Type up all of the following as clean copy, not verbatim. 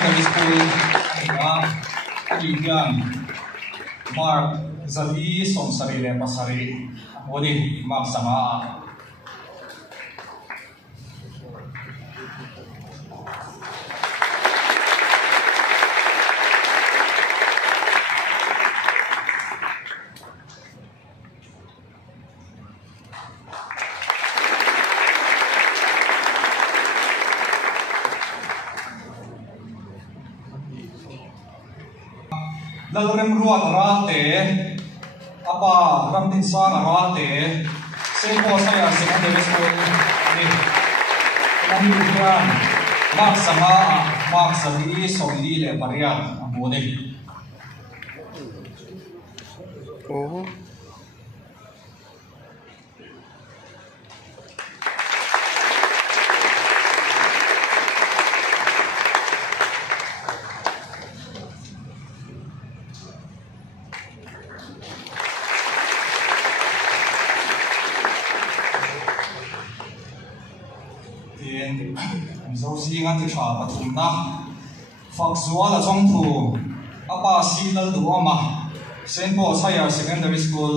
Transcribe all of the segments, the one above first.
Secondary School Igan Mark Zali Somsari le Pasari Odi Mark Sama Lalrem ruat rate apa ramdin sang rate sempo saya secondary school ni kami kan mak sama mak sali somli le pariat amone oh Zosi ngan ti tha pathum na fakzua la chong thu apa silal du ama Senpo Saya Secondary School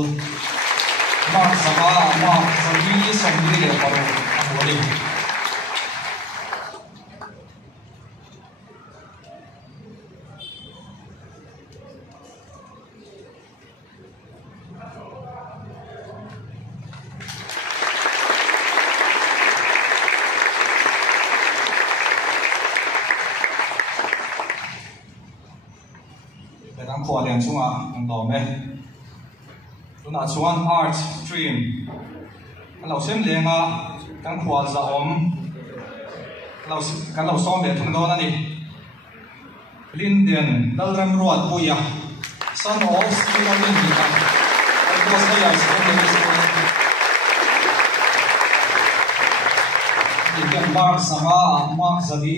Mark Sama Mark Zali Somli le paru amoli khóa liền chung ang tò me tuna chuan art stream lo sem lenga kan khóa za kan lo som le thung don ani linden dalram ruat puya son of skill lin ka ko saya secondary school dikan Mark Sama Mark Zali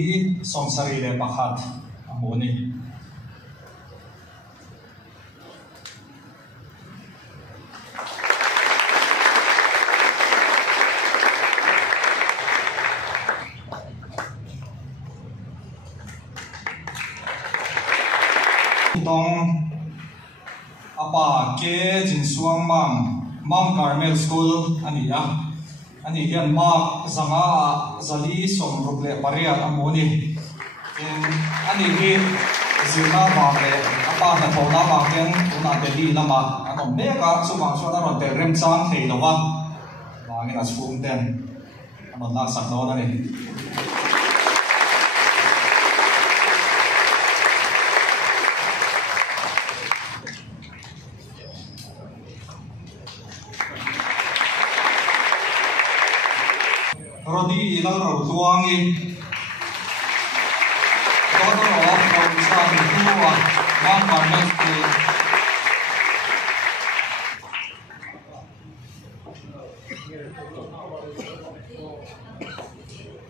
Somsari le pakhat amoni Tong apa ke jinsuang Mount Carmel School ani hian Mark Zanga Zali Somrup le pariat amoni ani hi zirna ma le apa na thona ma ken una Delhi lama anom meka chuma chona ron te rem chang thei lowa wangin a chhum ten anon lak sak no na ni Rodi ilang ro tuangi todo ro from san tuwa Mount Carmel School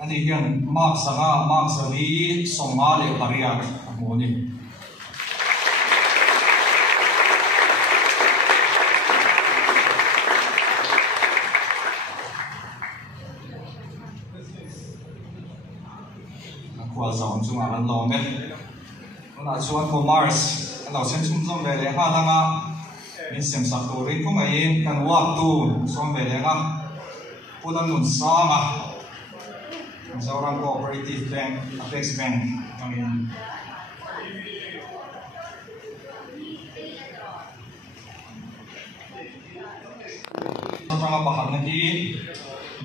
ani hian Mark Sanga Mark Zali Somma le pariat amoni qua dòng chung à ăn lò nghe nó là chuan của Mars ăn lò sen chung trong về để ha lăng à mình xem sạc đồ riêng không ấy cần qua tu xong về để ha phụ đang nụn xa mà giao răng cooperative bank Apex Bank trong trong bahan này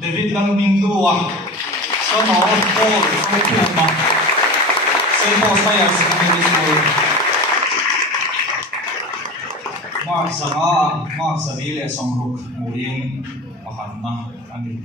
David Lang Mingdu son of Paul Okuma Senpo Saya Secondary School Mark Zanga Mark Zali le Somruk Murin pahan na ani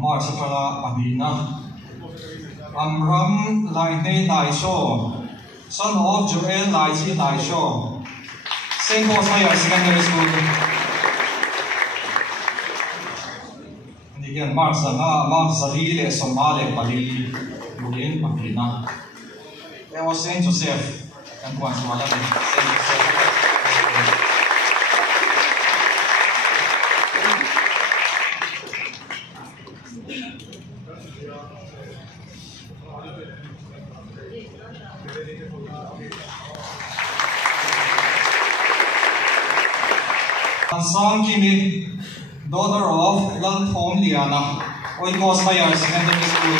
Mark Sapala Abina Amram Laine Laisho son of Joel Laisi Laisho Senpo Saya Secondary School Again, Mark Zalile Somale Pali Mulin Maklina. There was Saint Joseph and once Saint Joseph. Sang Kimi, daughter of Lalthom Liana, Oikos Mayor Secondary School.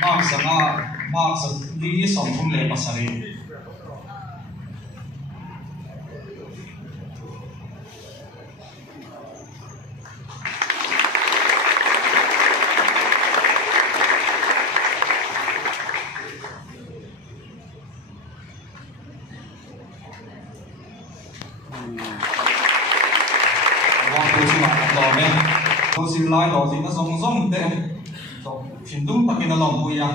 Mark Lee Somthum Le Pasari. Those line or the Zong there. So, Findum Takinalong Puya,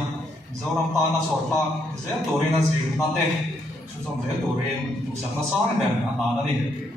Zorantana Sorta, Zé Torina Zinate, Susan Zé Torin, to Sanasang, and Anani,